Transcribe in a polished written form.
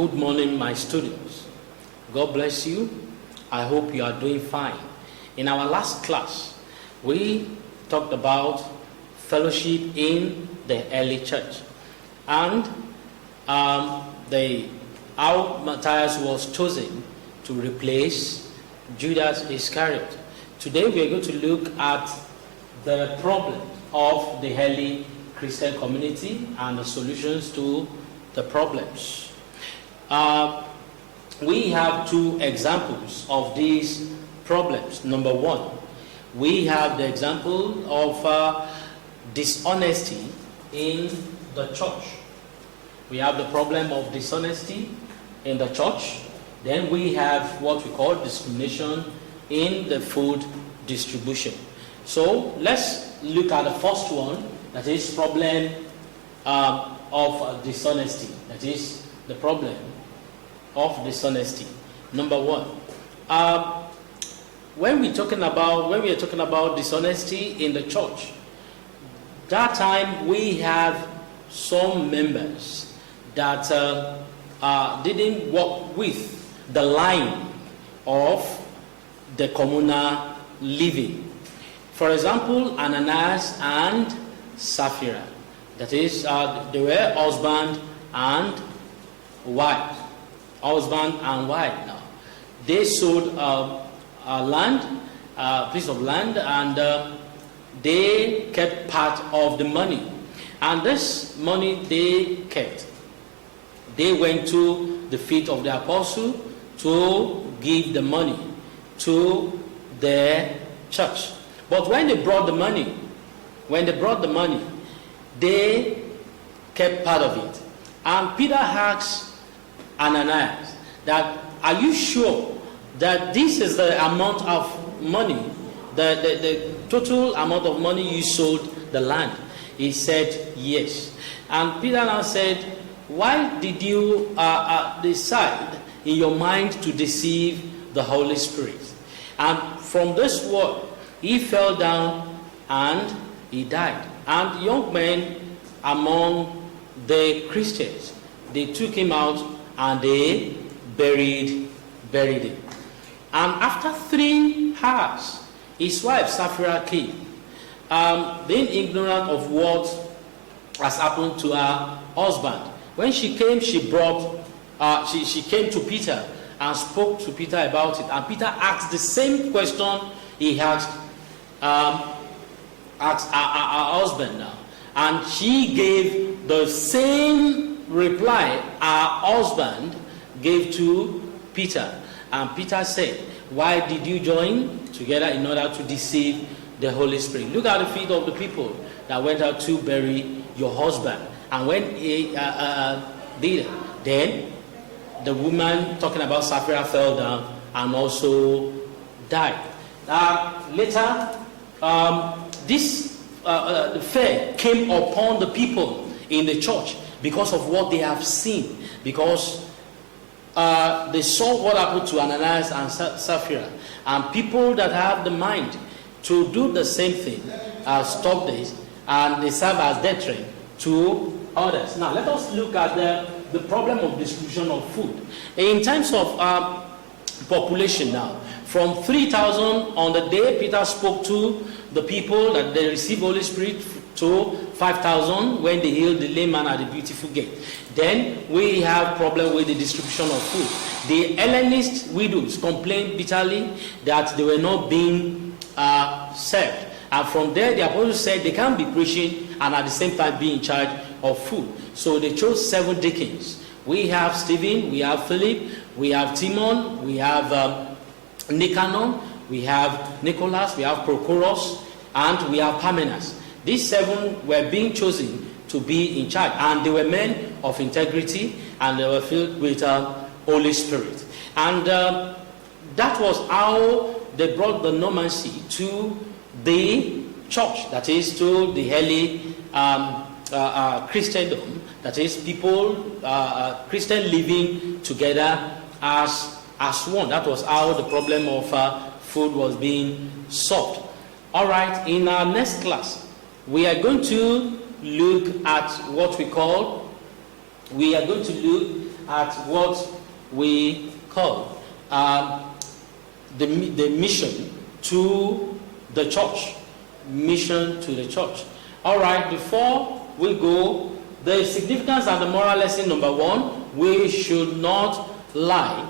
Good morning, my students. God bless you. I hope you are doing fine. In our last class, we talked about fellowship in the early church, and how Matthias was chosen to replace Judas Iscariot. Today we are going to look at the problem of the early Christian community and the solutions to the problems. We have two examples of these problems. Number one, we have the example of dishonesty in the church. We have the problem of dishonesty in the church. Then we have what we call discrimination in the food distribution. So let's look at the first one, that is problem of dishonesty. That is the problem of dishonesty. Number one, when we are talking about dishonesty in the church, that time we have some members that didn't work with the line of the communal living. For example, Ananias and Sapphira, that is, they were husband and wife. Husband and wife now. They sold a piece of land, and they kept part of the money. And this money they kept, they went to the feet of the apostle to give the money to their church. But when they brought the money, they kept part of it. And Peter asked Ananias that, are you sure that this is the amount of money, the total amount of money you sold the land? He said, yes. And Peter now said, why did you decide in your mind to deceive the Holy Spirit? And from this word, he fell down and he died. And young men among the Christians, they took him out and they buried him. And after 3 hours, his wife Sapphira came, being ignorant of what has happened to her husband. When she came, she came to Peter and spoke to Peter about it. And Peter asked the same question he asked her husband now. And she gave the same reply her husband gave to Peter. And Peter said, why did you join together in order to deceive the Holy Spirit? Look at the feet of the people that went out to bury your husband. And when he did, then the woman talking about Sapphira fell down and also died. Later, this fear came upon the people in the church because of what they have seen, because they saw what happened to Ananias and Sapphira, and people that have the mind to do the same thing stop this, and they serve as deterrent to others. Now let us look at the problem of distribution of food in terms of population. Now, from 3,000 on the day Peter spoke to the people that they received Holy Spirit, to 5,000 when they healed the lame man at the beautiful gate. Then we have problem with the distribution of food. The Hellenist widows complained bitterly that they were not being served. And from there, the apostles said they can't be preaching and at the same time be in charge of food. So they chose 7 deacons. We have Stephen, we have Philip, we have Timon, we have Nicanor, we have Nicholas, we have Prochorus, and we have Parmenas. These 7 were being chosen to be in charge, and they were men of integrity, and they were filled with Holy Spirit. And that was how they brought the normancy to the church, that is, to the early Christendom, that is, people, Christian living together as one. That was how the problem of food was being solved. All right, in our next class, we are going to look at what we are going to look at what we call the mission to the church. Mission to the church. All right, before we go, the significance and the moral lesson number one, we should not lie.